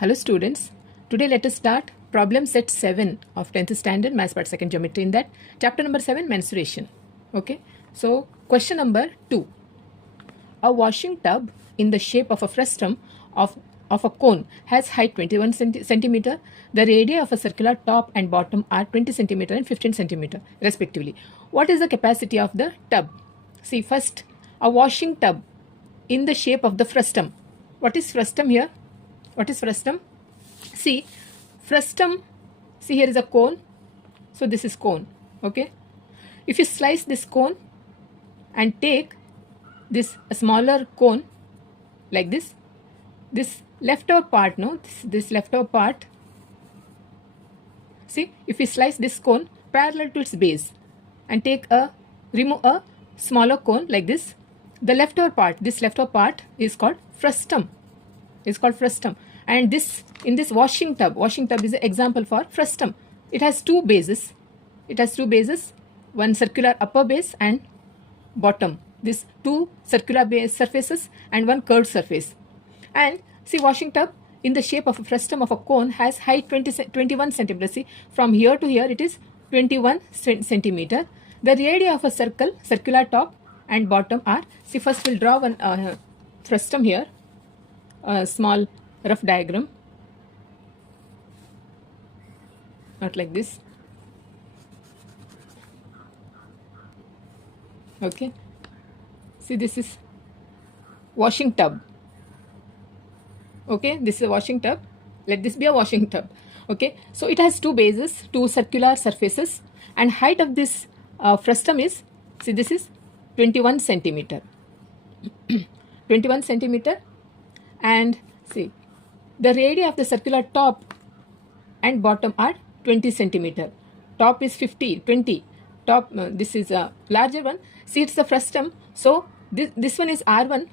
Hello students, today let us start problem set 7 of 10th standard maths part 2nd geometry, in that chapter number 7 mensuration. Okay, so question number 2. A washing tub in the shape of a frustum of a cone has height 21 centimeter. The radii of a circular top and bottom are 20 centimeter and 15 centimeter respectively. What is the capacity of the tub? See, first, a washing tub in the shape of the frustum. What is frustum here? What is frustum? See, frustum, see here is a cone. So this is cone, okay? If you slice this cone and take this smaller cone like this leftover part, this leftover part, see, if we slice this cone parallel to its base and remove a smaller cone like this, the leftover part, this leftover part is called frustum. And this, in this washing tub is an example for frustum. It has two bases. One circular upper base and bottom. These two circular base surfaces and one curved surface. And see, washing tub in the shape of a frustum of a cone has height 21 centimeter. See, from here to here it is 21 centimeter. The radii of a circular top and bottom are, see, first we'll draw one frustum here, a small rough diagram, not like this. Okay, see, this is washing tub. Okay, this is a washing tub. Let this be a washing tub. Okay, so it has two bases, two circular surfaces, and height of this frustum is, see, this is 21 centimeter. 21 centimeter. And see, the radii of the circular top and bottom are 20 centimeter. Top is 20. Top, this is a larger one. See, it's a frustum. So this one is R1.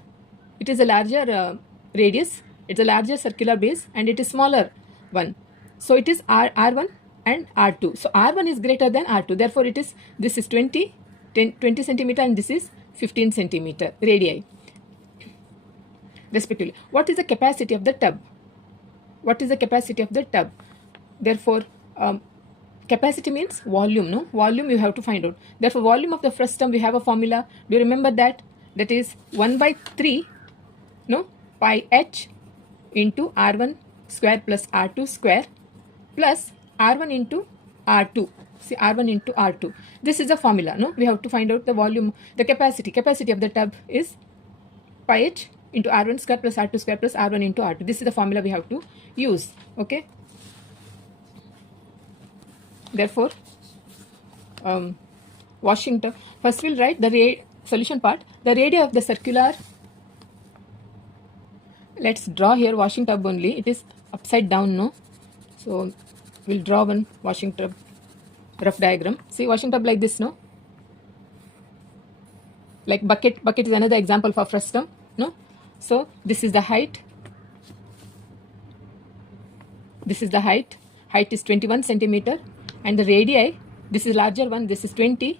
It is a larger radius. It's a larger circular base, and it is smaller one. So it is R1 and R2. So R1 is greater than R2. Therefore, this is 20 centimeter, and this is 15 centimeter radii respectively. What is the capacity of the tub? Therefore, capacity means volume, no? Volume you have to find out. Therefore, volume of the frustum, we have a formula. Do you remember that? That is 1/3, pi h into R1 square plus R2 square plus R1 into R2. See, R1 into R2. This is a formula, no? We have to find out the volume, the capacity. Capacity of the tub is pi h into R1 square plus R2 square plus R1 into R2. This is the formula we have to use. Okay. Therefore, washing tub. First we'll write the solution part. The radii of the circular. Let's draw here washing tub only. It is upside down, no? So we'll draw one washing tub rough diagram. See, washing tub like this, no? Like bucket. Bucket is another example for frustum, no? So this is the height. Height is 21 centimeter. And the radii, this is larger one, this is 20,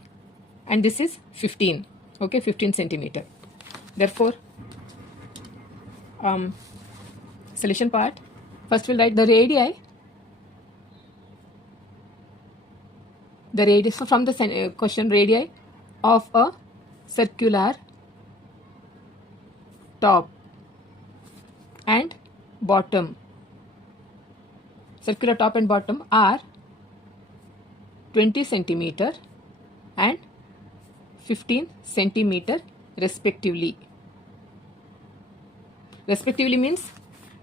and this is 15. Okay, 15 centimeter. Therefore, solution part. First we'll write the radii. The radii, so from the question, radii of a circular top and bottom. Circular top and bottom are 20 centimeter and 15 centimeter respectively. Respectively means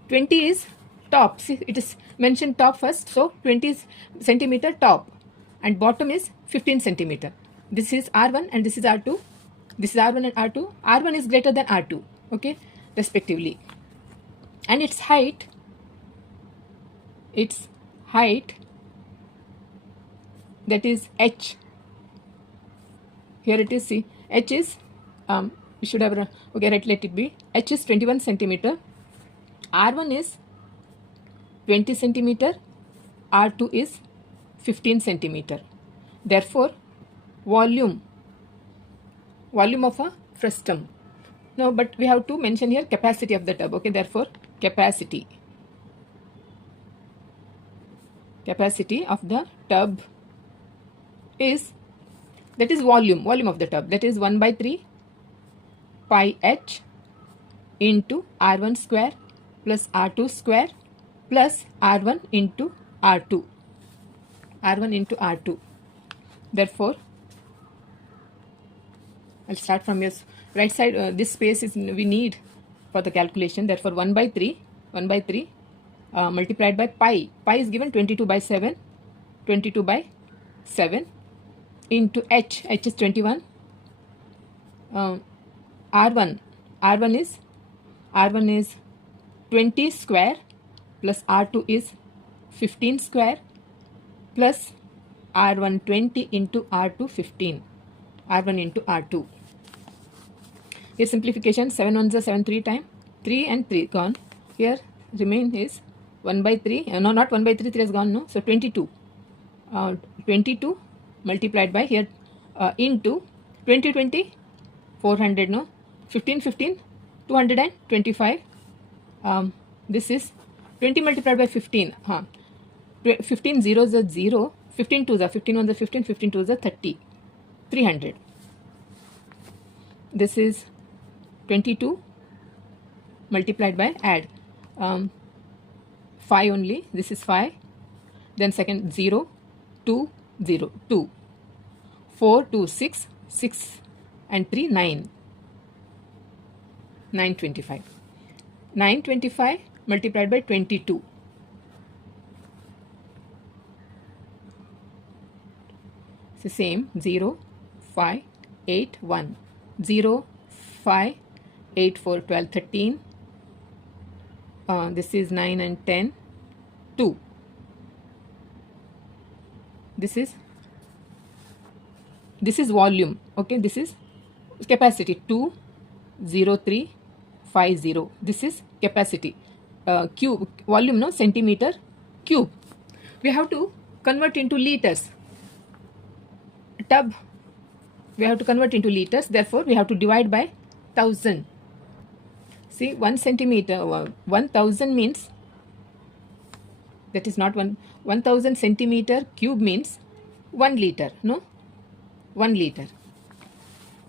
20 is top. See, it is mentioned top first. So 20 centimeter top and bottom is 15 centimeter. This is R1 and this is R2. This is R1 and R2. R1 is greater than R2. Okay, respectively. And its height, that is h. Here it is, see, h is, we should have, okay, let it be. H is 21 centimeter. R1 is 20 centimeter. R2 is 15 centimeter. Therefore, volume of a frustum. No, but we have to mention here capacity of the tub. Okay, therefore capacity capacity of the tub is, that is volume of the tub, that is 1 by 3 pi h into r1 square plus r2 square plus r1 into r2. Therefore, I'll start from your right side. This space is we need for the calculation. Therefore, 1 by 3 multiplied by pi. Pi is given 22 by 7 into h is 21. R1 is 20 square plus R2 is 15 square plus R1 20 into R2 15. R1 into R2. Here simplification, 7 ones are 7 3 times. 3 and 3 gone. Here remain is 1 by 3. No, not 1 by 3. 3 has gone. No. So 22. 22 multiplied by here into 20 20 400. No. 15 15 225. This is 20 multiplied by 15. 15 zeros are 0. 15 twos are 15 ones are 15. 15 twos are 30. 300. This is 22 multiplied by add 5 only. This is 5. Then second 0 2 0 2 4 2 6 6 and 3 9. 925. 925 multiplied by 22. It's the same 0 5 8 1 0 5 8 4 12 13. This is 9 and 10 2. This is volume. Okay, this is capacity 2 0 3 5 0. This is capacity. Cube volume, no, centimeter cube. We have to convert into liters. Tub we have to convert into liters. Therefore, we have to divide by 1000. See, 1 centimeter 1000 means, that is not 1000 centimeter cube means 1 liter. No, 1 liter.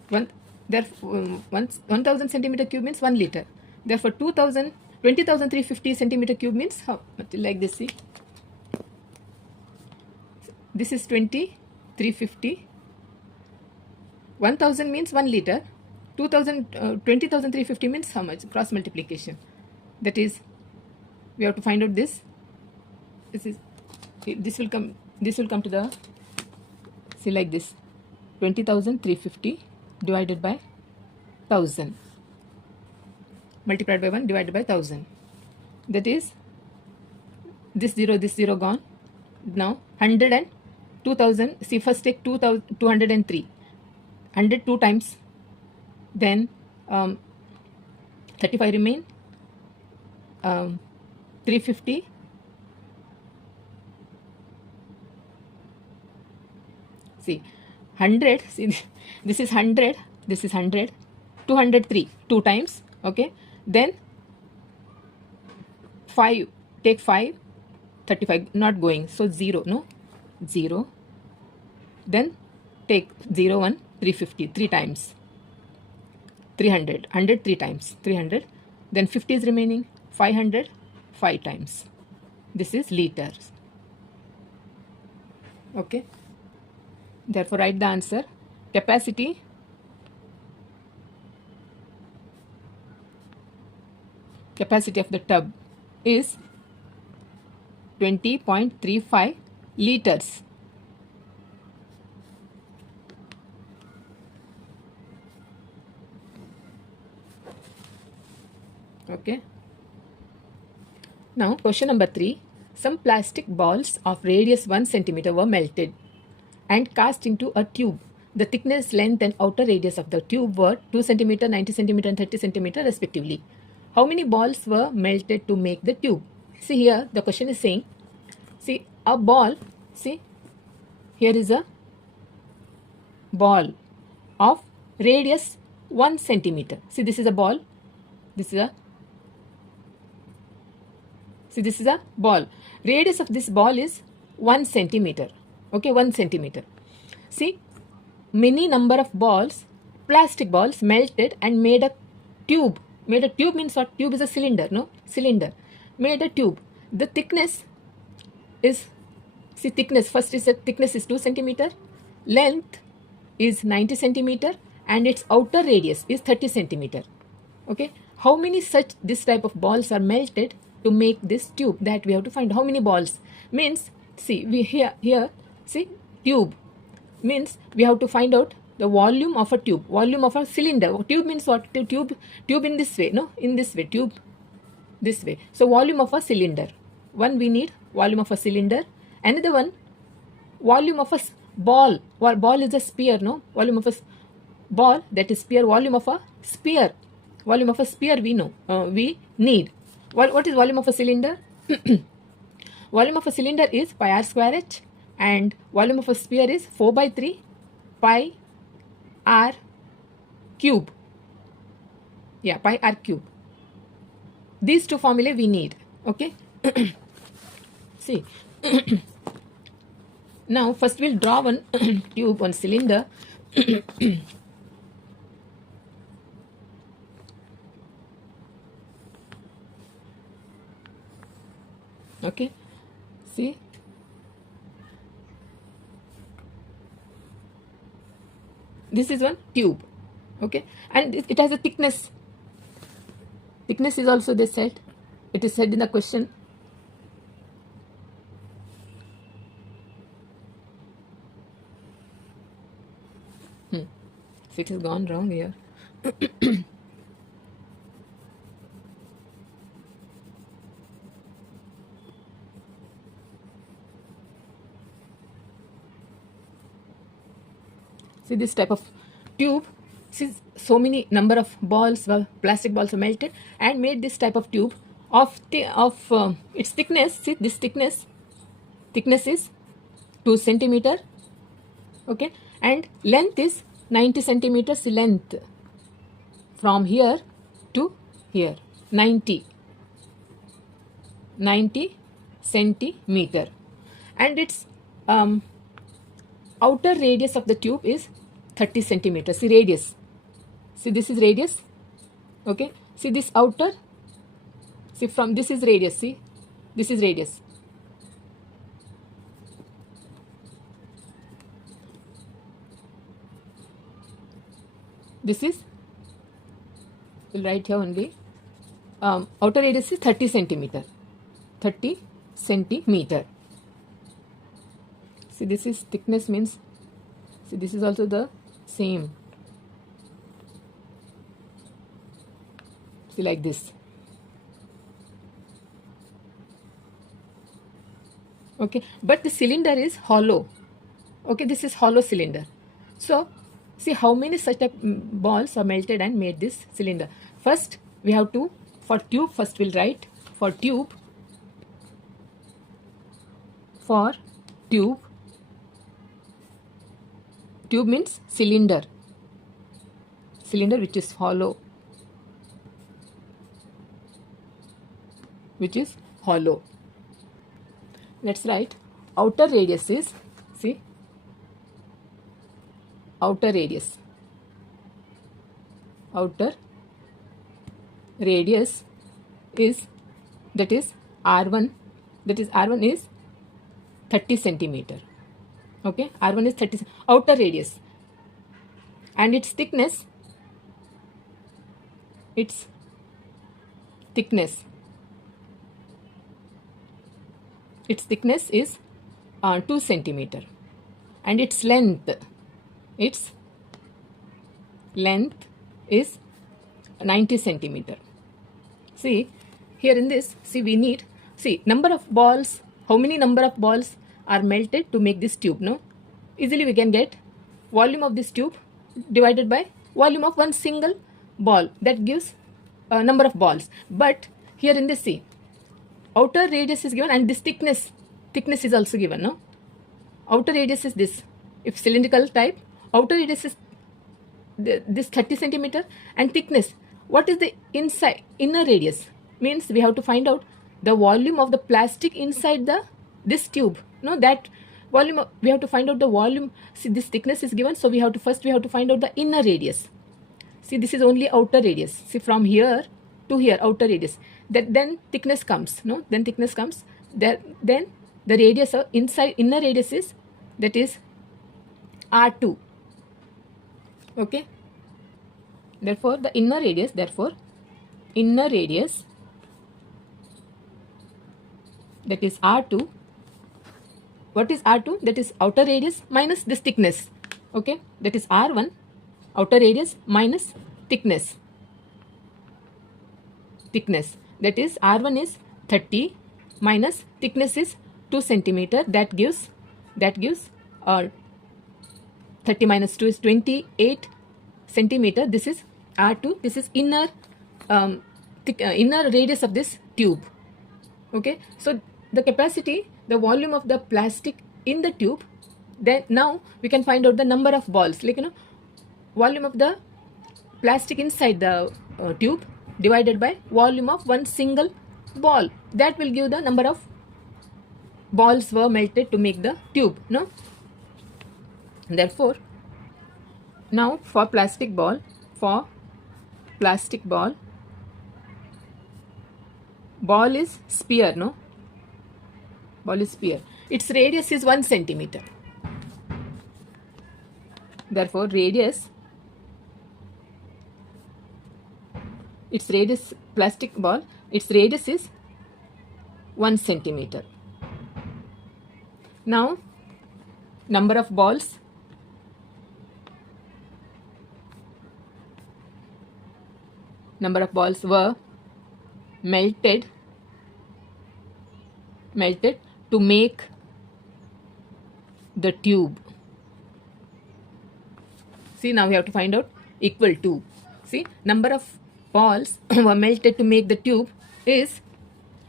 1000 centimeter cube means 1 liter. Therefore, 20,350 centimeter cube means how much? Like this. See, this is 20,350. 1000 means 1 liter. 20,350 means how much? Cross multiplication. That is, we have to find out this. This will come to the, see, like this. 20,350 divided by 1000 multiplied by 1 divided by 1000. That is, this 0 gone. Now 100 and 2000. See, first take 203. 100 2 times. Then 35 remain. 350. See, 100. See, this is 100. This is 100. 203 2 times. Okay. Then 5. Take 5. 35 not going. So 0. No, 0. Then take 0 1 350 3 times. 300 100 3 times. 300. Then 50 is remaining. 500 5 times. This is liters. Okay. Therefore, write the answer. Capacity of the tub is 20.35 liters. Okay. Now, question number 3. Some plastic balls of radius 1 centimeter were melted and cast into a tube. The thickness, length and outer radius of the tube were 2 centimeter, 90 centimeter and 30 centimeter respectively. How many balls were melted to make the tube? See, here the question is saying, see, a ball, see, here is a ball of radius 1 centimeter. See, this is a ball. This is a ball. Radius of this ball is 1 centimeter. Okay, 1 centimeter. See, many number of balls, plastic balls melted and made a tube. Made a tube means what? Tube is a cylinder, no? Cylinder. Made a tube. The thickness is, see, thickness, first is the thickness is 2 centimeter, length is 90 centimeter, and its outer radius is 30 centimeter. Okay, how many such this type of balls are melted to make this tube? That we have to find. How many balls means, see, we here see, tube means we have to find out the volume of a tube, volume of a cylinder. Tube means what? Tube in this way, no, in this way, tube this way. So volume of a cylinder. One, we need volume of a cylinder. Another one, volume of a ball. Ball is a sphere, no? Volume of a ball, that is sphere. Volume of a sphere. Volume of a sphere we know, we need. What is volume of a cylinder? Volume of a cylinder is pi r square h, and volume of a sphere is 4 by 3 pi r cube. Yeah, pi r cube. These two formulae we need. Okay. See. Now first we'll draw one tube, one cylinder. Okay, see, this is one tube. Okay, and it has a thickness. Thickness is also this said. It is said in the question. So it has gone wrong here. See, this type of tube, see, so many number of balls, plastic balls are melted and made this type of tube of its thickness. See, this thickness is 2 centimeter. Okay, and length is 90 centimeters length from here to here. 90 centimeter, and its outer radius of the tube is 30 centimeters. See, radius. See, this is radius. Okay, see this outer. See, from this is radius. See, this is radius. This is, we'll write here only. Outer radius is 30 centimeter. 30 centimeter. See, this is thickness means, see, this is also the same. See, like this. Okay, but the cylinder is hollow. Okay, this is hollow cylinder. So, see how many such balls are melted and made this cylinder. First, we have to, for tube, first we'll write for tube. For tube. Tube means cylinder. Cylinder which is hollow. Which is hollow. Let's write outer radius is, see, outer radius. Outer radius is, that is R1, that is R1 is 30 centimeter. Okay, R1 is 30, outer radius, and its thickness, its thickness is 2 centimeter, and its length is 90 centimeter. See, here in this, see, we need, see, number of balls, how many number of balls are melted to make this tube, no? Easily we can get volume of this tube divided by volume of one single ball. That gives a number of balls. But here in this, see, outer radius is given, and this thickness is also given, no? Outer radius is this. If cylindrical type, outer radius is this 30 centimeter, and thickness. What is the inside, inner radius? Means we have to find out the volume of the plastic inside this tube. no, that volume we have to find out the volume. See, this thickness is given, so we have to find out the inner radius. See, this is only outer radius. See, from here to here, outer radius. That then thickness comes, no, then thickness comes. Then the radius of inside inner radius is, that is R2. Okay, therefore the inner radius, that is R2. What is R2? That is outer radius minus this thickness. Okay, that is R1, outer radius minus thickness. That is R1 is 30 minus thickness is 2 centimeter. That gives 30 minus 2 is 28 centimeter. This is R2. This is inner inner radius of this tube. Okay, so the capacity, the volume of the plastic in the tube. Then now we can find out the number of balls, like, volume of the plastic inside the tube divided by volume of one single ball. That will give the number of balls were melted to make the tube, no? Therefore, now for plastic ball, ball is sphere, no? Ball is sphere. Its radius is 1 centimeter. Therefore, plastic ball, its radius is 1 centimeter. Now, number of balls. Number of balls were melted to make the tube. See, now we have to find out equal to. See, number of balls were melted to make the tube is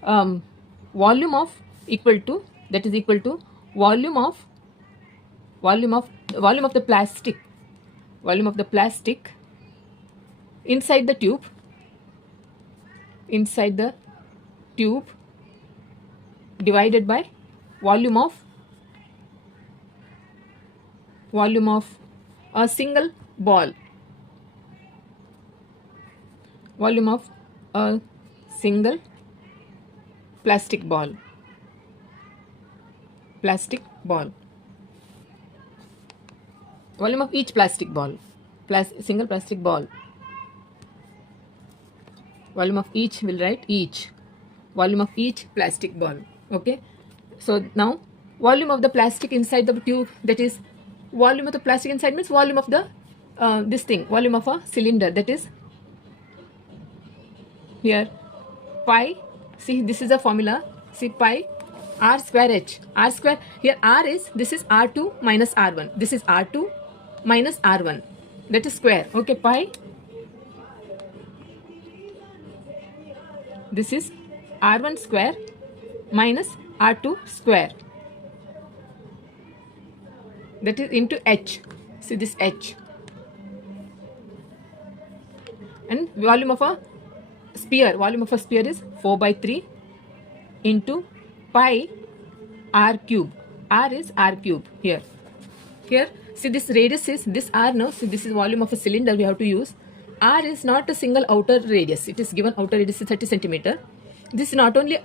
volume of equal to, that is equal to volume of the plastic inside the tube divided by volume of a single ball. Volume of a single plastic ball. Volume of each plastic ball. Single plastic ball. Volume of each, will write each. Volume of each plastic ball. Okay. So now volume of the plastic inside the tube, that is volume of the plastic inside means volume of the volume of a cylinder, that is here pi. See, this is the formula. See, pi r square h. R square, here r is, this is R2 minus R1. This is R2 minus R1. That is square. Okay, pi. This is R1 square minus R2 square. That is into h. See, this h. And volume of a sphere. Volume of a sphere is 4/3 into pi r cube. R is r cube here. Here, see, this radius is this r now. See, this is volume of a cylinder we have to use. R is not a single outer radius. It is given outer radius is 30 centimeter. This is not only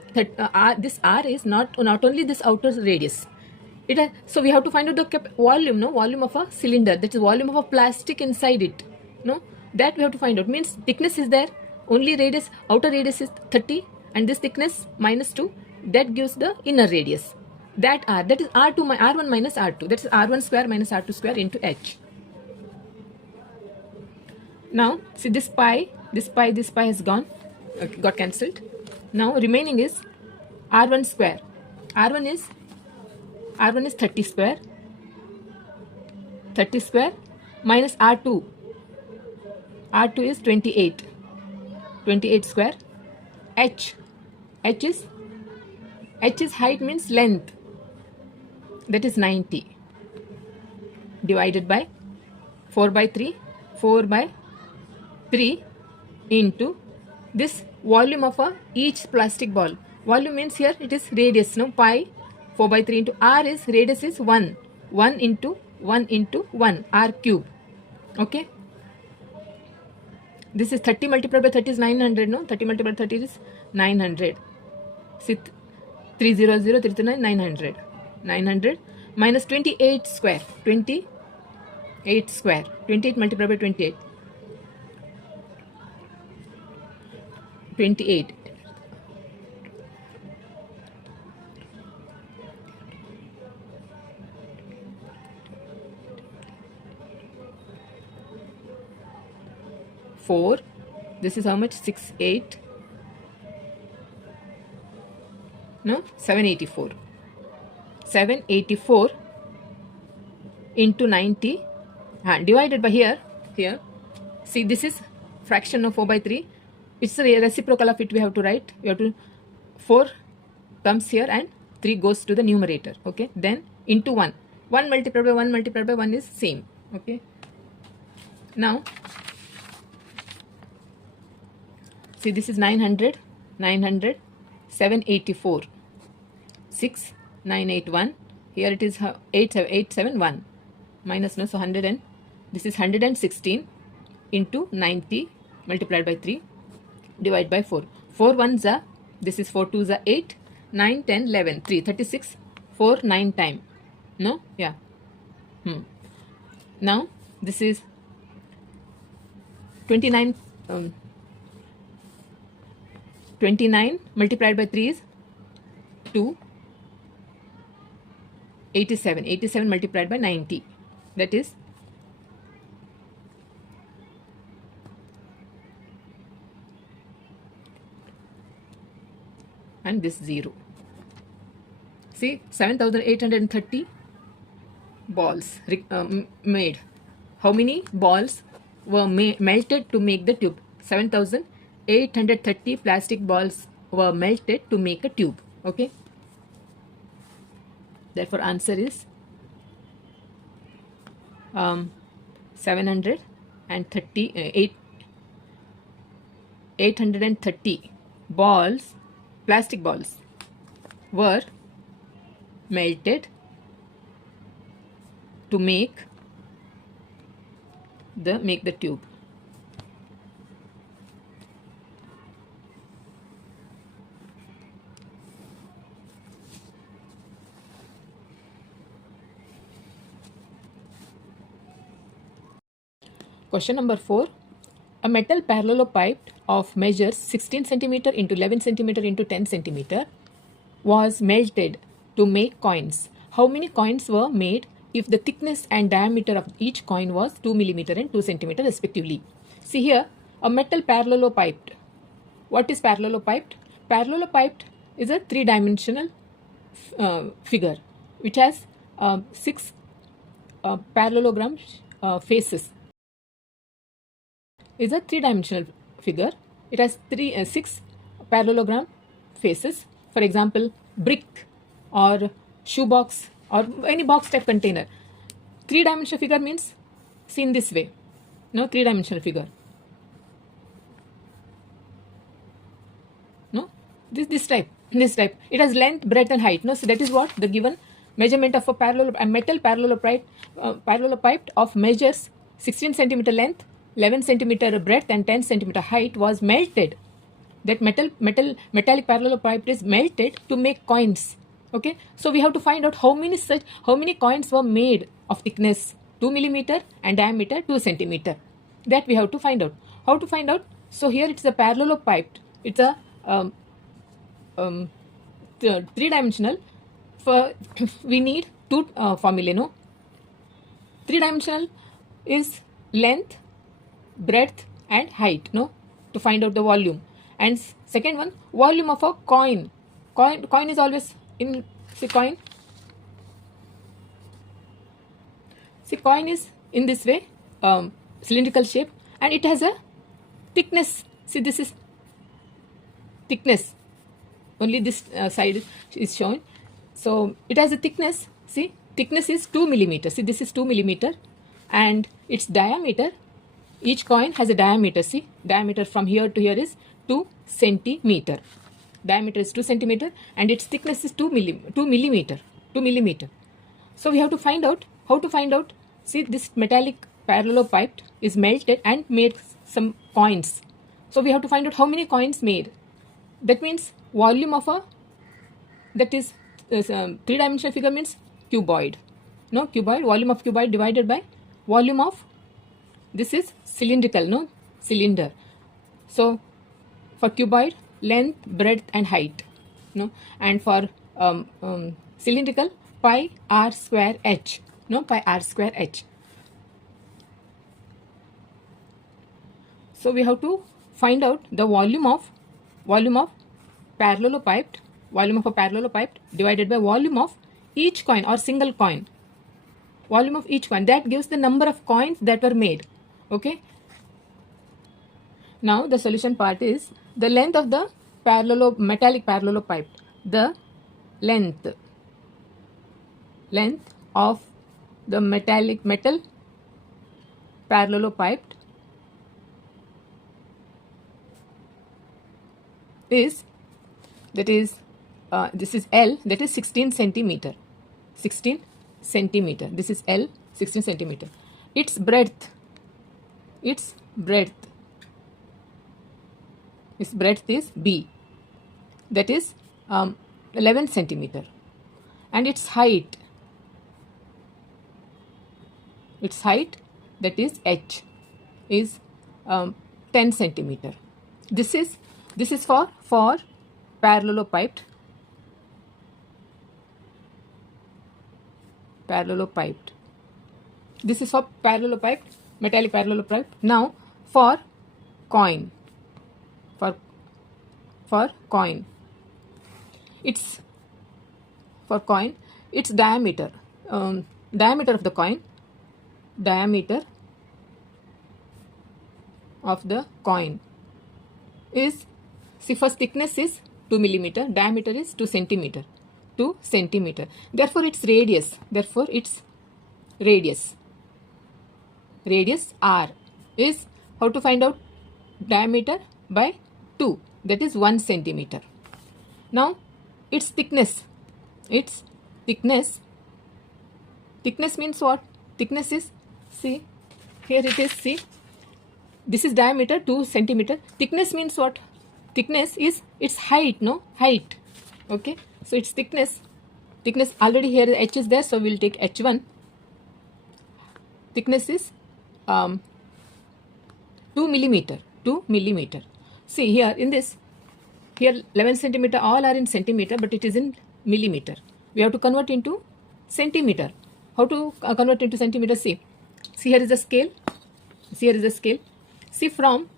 this r is not only this outer radius. So we have to find out the volume, no, volume of a cylinder. That is volume of a plastic inside it. No, that we have to find out. Means thickness is there. Only radius, outer radius is 30, and this thickness minus 2. That gives the inner radius. That r, that is R2 R1 minus R2. That is R1 square minus R2 square into h. Now, see, this pi has gone, okay, got cancelled. Now remaining is R1 square. R1 is 30 square. 30 square minus R2. R2 is 28. 28 square. H is height, means length. That is 90. Divided by 4/3. 4/3 into this volume of each plastic ball. Volume means here it is radius, no, pi. 4 by 3 into r is radius is 1. 1 into 1 into 1 r cube. Okay. This is 30 multiplied by 30 is 900. No, 30 multiplied by 30 is 900. See, 300, 339, 900. 900 minus 28 square. 28 square. 28 multiplied by 28. 28. Four. This is how much? 68. No, 784. 784 into 90 divided by here. See, this is fraction of 4 by 3. It's the reciprocal of it we have to write. We have to 4 comes here and 3 goes to the numerator. Okay, then into 1. 1 multiplied by 1 multiplied by 1 is same. Okay, now see, this is 900, 900, 784, 6, 981. Here it is 871 minus no, so 100 and this is 116 into 90 multiplied by 3 divided by 4. 4 ones are, this is 4 twos are 8, 9, 10, 11, 3, 36, 4, 9 time. No? Yeah. Now this is 29. 29 multiplied by 3 is 2. 87. 87 multiplied by 90. That is and this 0. See, 7,830 balls made. How many balls were melted to make the tube? 7,830 plastic balls were melted to make a tube. Okay. Therefore, answer is 830 balls, plastic balls were melted to make the tube. Question number 4. A metal parallelopipe of measures 16 cm into 11 cm into 10 cm was melted to make coins. How many coins were made if the thickness and diameter of each coin was 2 mm and 2 cm respectively? See here, a metal parallelopiped. What is parallelopiped? Parallelopiped is a three-dimensional figure which has 6 parallelogram faces. Is a three-dimensional figure. It has 6 parallelogram faces. For example, brick or shoebox or any box type container. Three-dimensional figure means seen this way. No, three-dimensional figure. No, this type. It has length, breadth, and height. No, so that is what the given measurement of a metal parallelopipe of measures 16 cm length, 11 cm breadth and 10 cm height was melted. That metallic parallelopipe is melted to make coins. Okay, so we have to find out how many coins were made of thickness 2 mm and diameter 2 cm. That we have to find out. How to find out? So here it's a parallelopipe. It's a three-dimensional. For we need two formulae. No, three-dimensional is length, breadth and height, no, to find out the volume. And second one, volume of a coin. Coin is always in, see, coin is in this way, cylindrical shape, and it has a thickness. See, this is thickness, only this side is shown. So it has a thickness. See, thickness is 2 mm. See, this is 2 mm and its diameter, each coin has a diameter. See, diameter from here to here is 2 cm. diameter is 2 centimeter, and its thickness is 2 millimeter. So we have to find out how to find out. See, this metallic parallelepiped is melted and made some coins. So we have to find out how many coins made. That means volume of a, that is three-dimensional figure means cuboid. No, cuboid, volume of cuboid divided by volume of, this is cylindrical, no, cylinder. So for cuboid, length, breadth and height, no, and for cylindrical, pi r square h, no, pi r square h. So we have to find out the volume of parallelepiped, volume of a parallelepiped divided by volume of each coin or single coin, volume of each coin. That gives the number of coins that were made. Okay. Now the solution part is the length of the metallic parallelepiped. The length of the metal parallelepiped is, that is this is L, that is 16 centimeter. 16 centimeter. This is L, 16 centimeter. Its breadth is B, that is 11 centimeter, and its height, that is H, is 10 centimeter. This is for parallelepiped. This is for parallelepiped, metallic parallelepiped. Now for coin, its diameter, diameter of the coin is, see, first thickness is 2 millimeter, diameter is 2 centimeter. Therefore its radius r is, how to find out, diameter by 2, that is 1 centimeter. Now its thickness means what? Thickness is, see, here it is, see, this is diameter 2 centimeter. Thickness means what? Thickness is its height, no, height. Okay, so its thickness already here h is there, so we'll take h1. Thickness is 2 millimeter. See here in this, here 11 centimeter, all are in centimeter, but it is in millimeter. We have to convert into centimeter. How to convert into centimeter? See here is the scale. See, from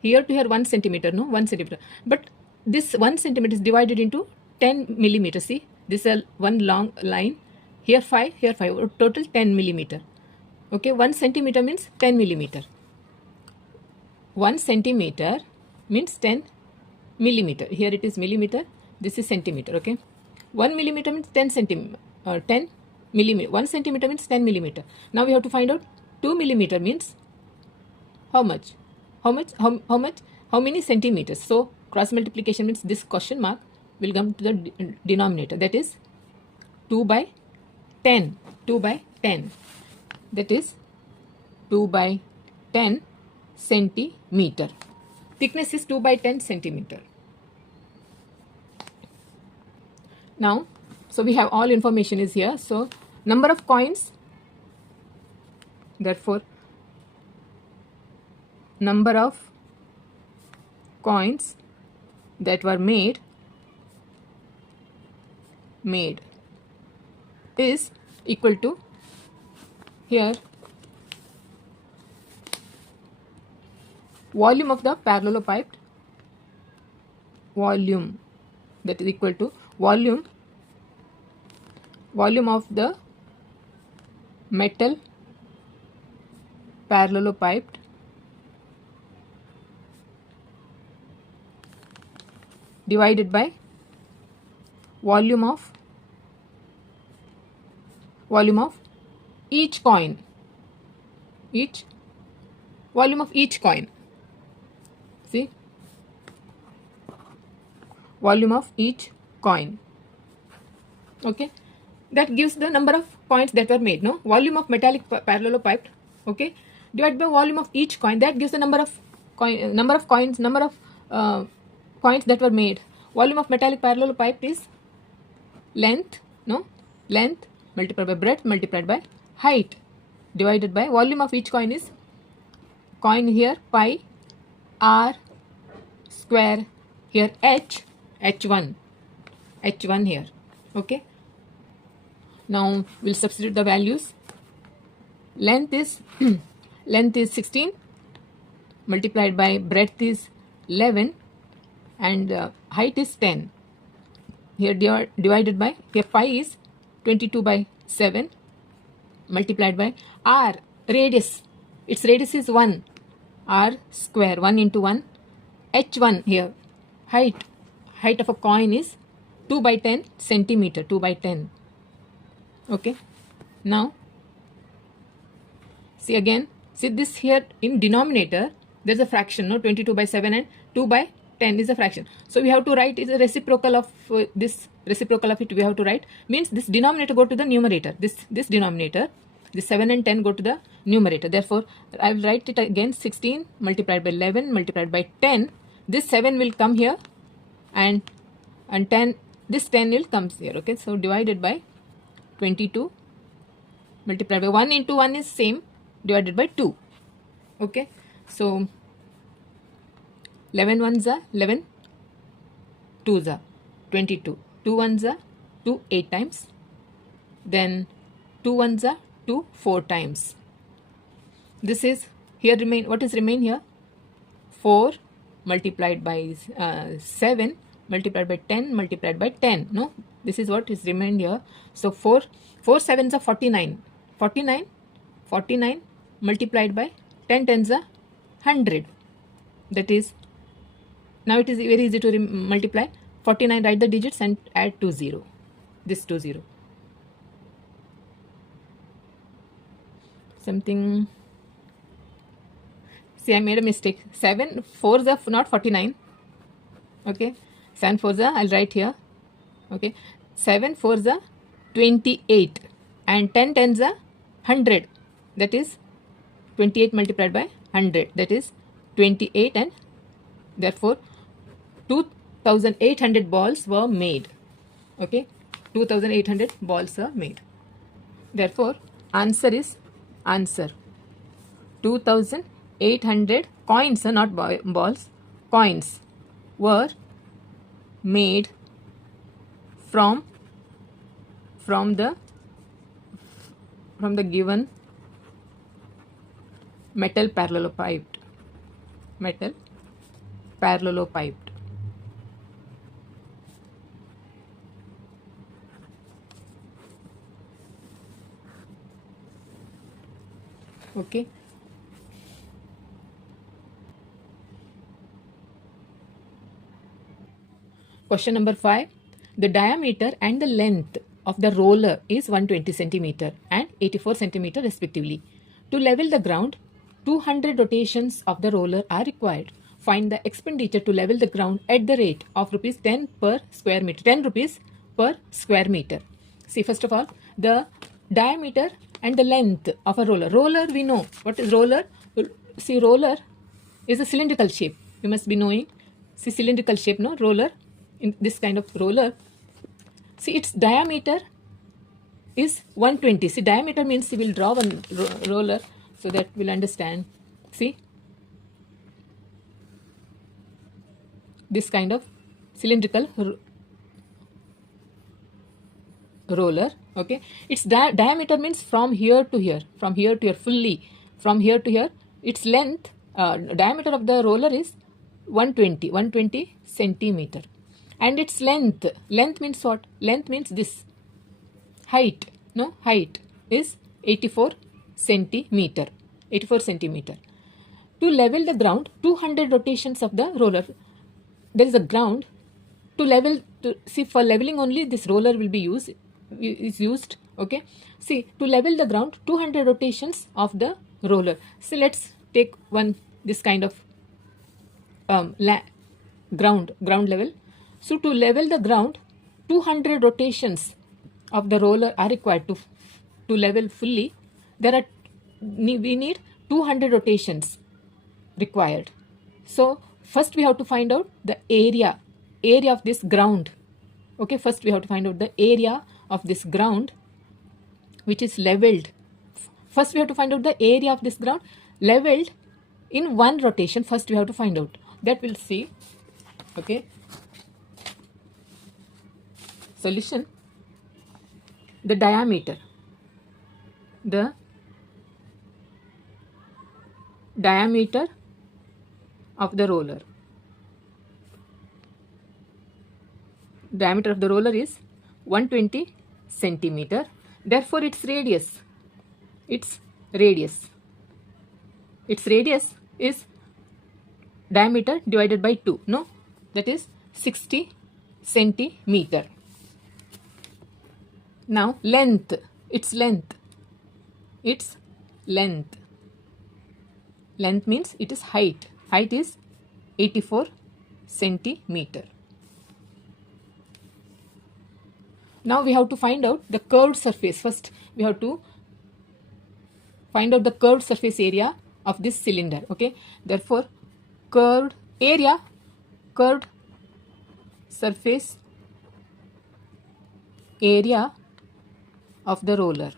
here to here 1 centimeter, no, 1 centimeter. But this 1 centimeter is divided into 10 millimeter. See, this is one long line. Here 5, here 5. Total 10 millimeter. Okay, 1 centimeter means 10 millimeter. 1 centimeter means 10 millimeter. Here it is millimeter. This is centimeter. Okay, 1 millimeter means 10 millimeter. 1 centimeter means 10 millimeter. Now we have to find out 2 millimeter means how much? How many centimeters? So cross multiplication means this question mark will come to the denominator, that is 2 by 10. That is 2 by 10 centimeter. Thickness is 2 by 10 centimeter. Now, so we have all information is here. So number of coins, therefore number of coins that were made is equal to, here, volume of the parallelepiped, volume, that is equal to volume of the metal parallelepiped divided by volume of each coin, volume of each coin. See, volume of each coin. Okay, that gives the number of coins that were made. No, volume of metallic parallelepiped, okay, divided by volume of each coin, that gives the number of coins that were made. Volume of metallic parallelepiped is length, no, length multiplied by breadth multiplied by height divided by volume of each coin is coin here pi r square here h1 here. Okay, now we'll substitute the values. Length is length is 16 multiplied by breadth is 11 and height is 10. Here divided by, here pi is 22 by 7 multiplied by r, radius, its radius is 1, r square, 1 into 1, h1 here, height of a coin is 2 by 10 centimeter, 2 by 10. Okay, now see again, see this here in denominator there is a fraction, no, 22 by 7 and 2 by 10 is a fraction. So we have to write is a reciprocal of this, reciprocal of it we have to write, means this denominator go to the numerator, this denominator, this 7 and 10 go to the numerator. Therefore I will write it again, 16 multiplied by 11 multiplied by 10, this 7 will come here and 10, this 10 will comes here. Okay, so divided by 22 multiplied by 1 into 1 is same, divided by 2. Okay, so 11 ones are 11, 2s are 22, 2 ones are 2 8 times, then 2 ones are 2 4 times. This is here remain, what is remain here, 4 multiplied by 7 multiplied by 10 multiplied by 10, no, this is what is remained here. So 4 sevens are 49, 49 multiplied by 10 tens are 100, that is, now it is very easy to multiply 49, write the digits and add 20, this 20, something, see I made a mistake, 7 4s are not 49, okay, 7 4s are, I'll write here, okay, 7 4s are 28 and 10 tens are 100, that is 28 multiplied by 100, that is 28, and therefore 2800 balls were made. Okay, 2800 balls are made. Therefore answer is 2800 coins, not balls, coins were made from the given metal parallelepiped. Okay, question number 5. The diameter and the length of the roller is 120 centimeter and 84 centimeter respectively. To level the ground, 200 rotations of the roller are required. Find the expenditure to level the ground at the rate of rupees 10 per square meter. 10 rupees per square meter. See, first of all, the diameter and the length of a roller. Roller, we know what is roller. See, roller is a cylindrical shape. You must be knowing. See, cylindrical shape, no, roller. In this kind of roller, see, its diameter is 120. See, diameter means we will draw one roller so that we'll understand. See, this kind of cylindrical roller. Okay, its diameter means from here to here, fully from here to here. Its length, diameter of the roller is 120 centimeter, and its length means what? Length means this. Height, no, height is 84 centimeter. To level the ground, 200 rotations of the roller. There is a ground to level. See, for leveling only this roller will be used. Okay, see, to level the ground, 200 rotations of the roller. So let's take one this kind of ground level. So to level the ground, 200 rotations of the roller are required to level fully. We need 200 rotations required. So first we have to find out the area of this ground. Okay, first we have to find out the area of this ground which is leveled. First we have to find out the area of this ground leveled in one rotation. First we have to find out that. We'll see. Okay, solution. The diameter of the roller. Diameter of the roller is 120 centimeter. Therefore its radius is diameter divided by 2. No, that is 60 centimeter. Now length. Its length means it is height. Height is 84 centimeter. Now we have to find out the curved surface. First we have to find out the curved surface area of this cylinder. Okay, therefore curved surface area of the roller.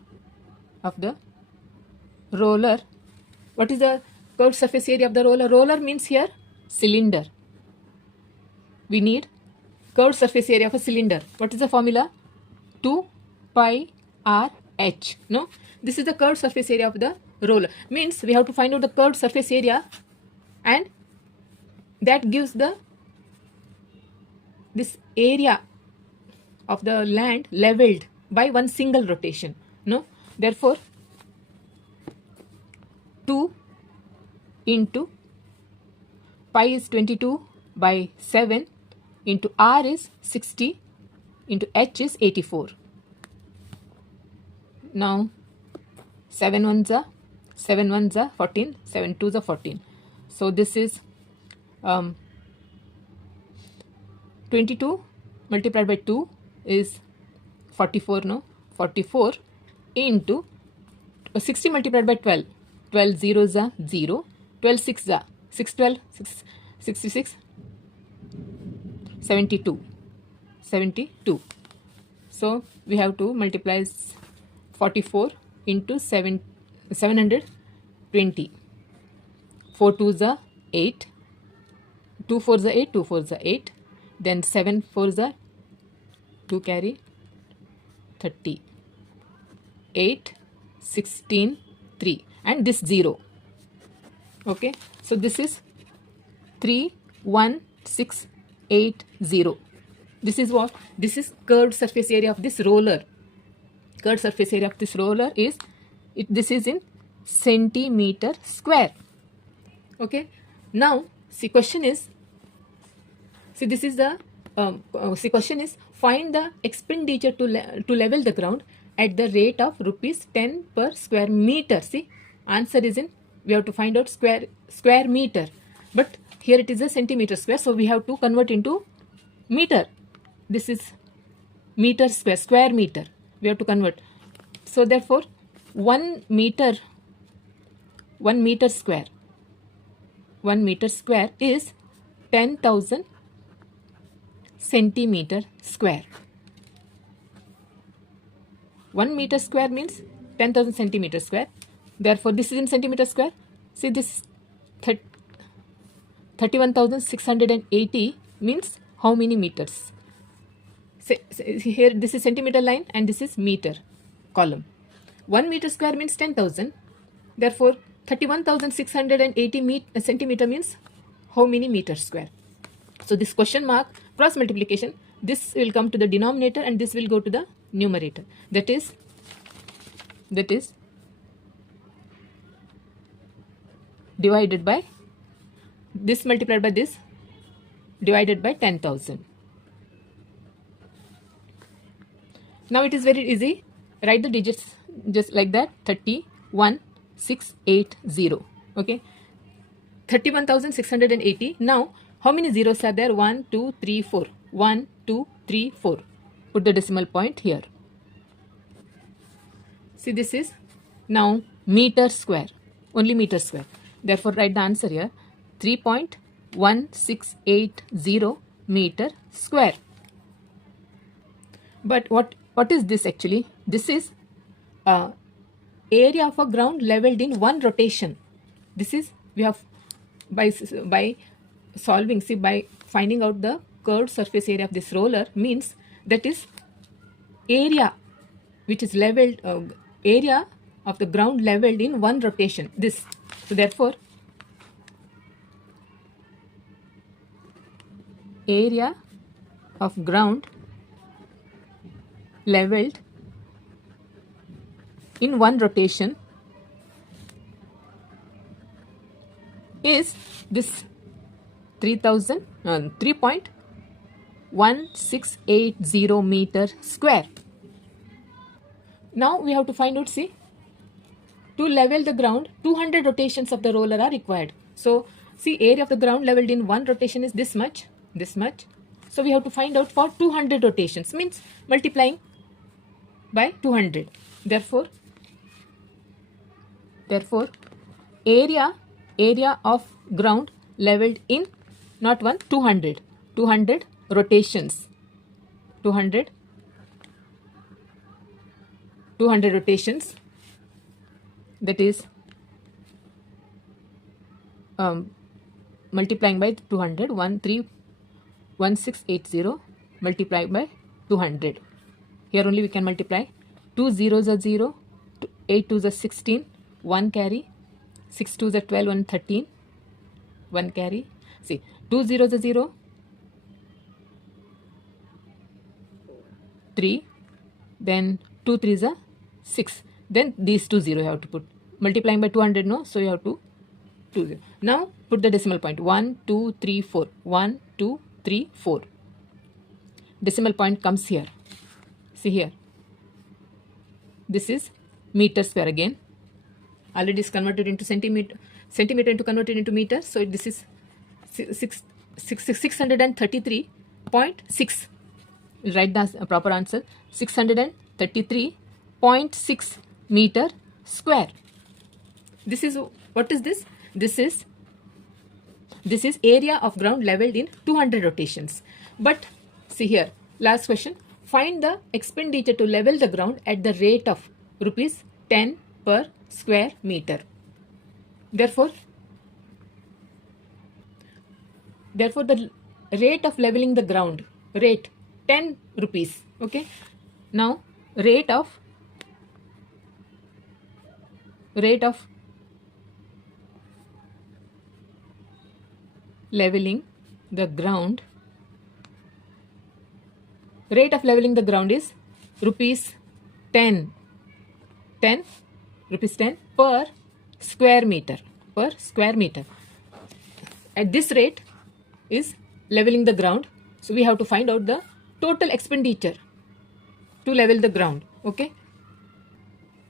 What is the curved surface area of the roller? Roller means here cylinder. We need curved surface area of a cylinder. What is the formula? 2 pi r h. No, this is the curved surface area of the roller. Means we have to find out the curved surface area, and that gives this area of the land leveled by one single rotation. No, therefore 2 into pi is 22 by 7 into r is 60 into h is 84. Now 7 ones are 14, 7 twos are 14. So this is 22 multiplied by 2 is 44. No, 44 into 60 multiplied by 12. 12 zeros are 0. 12 6 are 6 12 6 66 72. So we have to multiply 44 into 720. 4 twos are 8. 2 fours are 8. 2 fours are 8. Then 7 fours are 2 carry 30. 8 16 3 and this 0. Okay, so this is 31680. This is what? This is curved surface area of this roller. Curved surface area of this roller is this is in centimeter square. Okay, now see question is, see this is the question is find the expenditure to level the ground at the rate of rupees 10 per square meter. See, answer is in, we have to find out square meter, but here it is a centimeter square, so we have to convert into meter. This is meter square meter, we have to convert. So therefore 1 meter square is 10,000 centimeter square. 1 meter square means 10,000 centimeter square. Therefore this is in centimeter square. See, this 31,680 means how many meters? See, here this is centimeter line and this is meter column. 1 meter square means 10,000. Therefore 31,680 centimeter means how many meters square? So this question mark cross multiplication, this will come to the denominator and this will go to the numerator. That is divided by this multiplied by this divided by 10,000. Now it is very easy. Write the digits just like that. 31,680. Okay, 31,680. Now how many zeros are there? 1 2 3 4. 1, 2, 3, 4. Put the decimal point here. See, this is now meter square, only meter square. Therefore, write the answer here, 3.1680 meter square. But what is this actually? This is area of a ground leveled in one rotation. This is, we have by solving, see, by finding out the curved surface area of this roller, means that is area which is leveled, area of the ground leveled in one rotation, this. So therefore, area of ground leveled in one rotation is this 3.1680 meter square. Now we have to find out, see, to level the ground, 200 rotations of the roller are required. So see, area of the ground leveled in one rotation is this much, this much. So we have to find out for 200 rotations, means multiplying by 200. Therefore area of ground leveled in not one, 200 rotations, 200 rotations, that is multiplying by 200, 1680 multiplied by 200. Here only we can multiply. 2 zeros are 0, 8 twos are 16, 1 carry, 6 twos are 12, 1 13, 1 carry. See, 2 zeros are 0, 3, then 2 threes are 6. Then these 2 0 you have to put. Multiplying by 200, no? So you have to 2 0. Now put the decimal point. 1, 2, 3, 4. 1, 2, 3, 4. Decimal point comes here. See here. This is meter square again. Already is converted into centimeter into converted into meter. So this is 633.6. We'll write the proper answer. 633.6 meter square. This is, what is this? This is area of ground leveled in 200 rotations. But see here, last question. Find the expenditure to level the ground at the rate of rupees 10 per square meter. Therefore the rate of leveling the ground, rate 10 rupees. Okay. Now rate of leveling the ground, rate of leveling the ground is rupees 10 rupees 10 per square meter, At this rate is leveling the ground. So we have to find out the total expenditure to level the ground. Okay.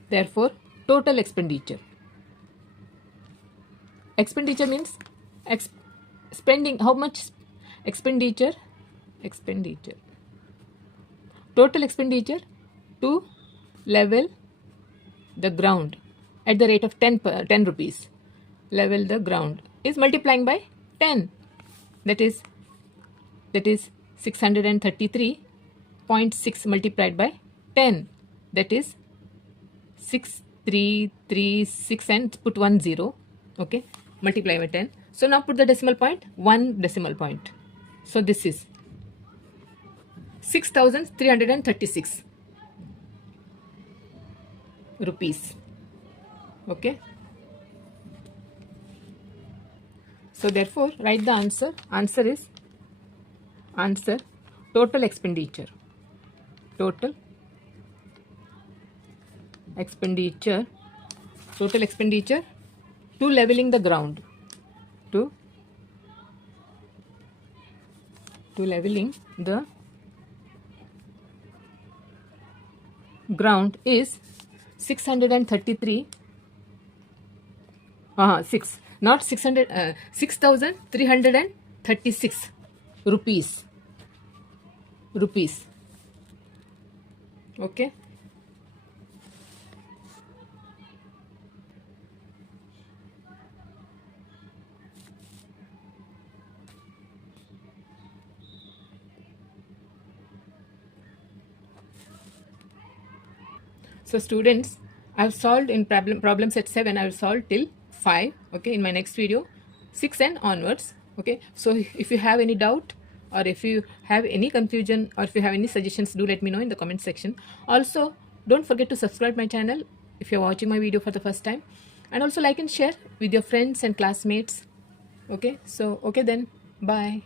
Therefore, total expenditure. Expenditure means spending, how much expenditure? Total expenditure to level the ground at the rate of 10 rupees. Level the ground is multiplying by 10. That is 633.6 multiplied by 10. That is 6336 and put 1 0. Okay. Multiply by 10. So now put the decimal point, 1 decimal point. So this is 6,336 rupees. Okay. So therefore write the answer. Answer is total expenditure. Total expenditure to leveling the ground. To leveling the ground is 633 6 not 600 6,336 rupees. rupees. Okay. So students, I've solved in problem set 7, I've solved till 5. Okay, in my next video 6 and onwards. Okay, so if you have any doubt, or if you have any confusion, or if you have any suggestions, do let me know in the comment section. Also, don't forget to subscribe my channel if you're watching my video for the first time, and also like and share with your friends and classmates. Okay, so okay then, bye.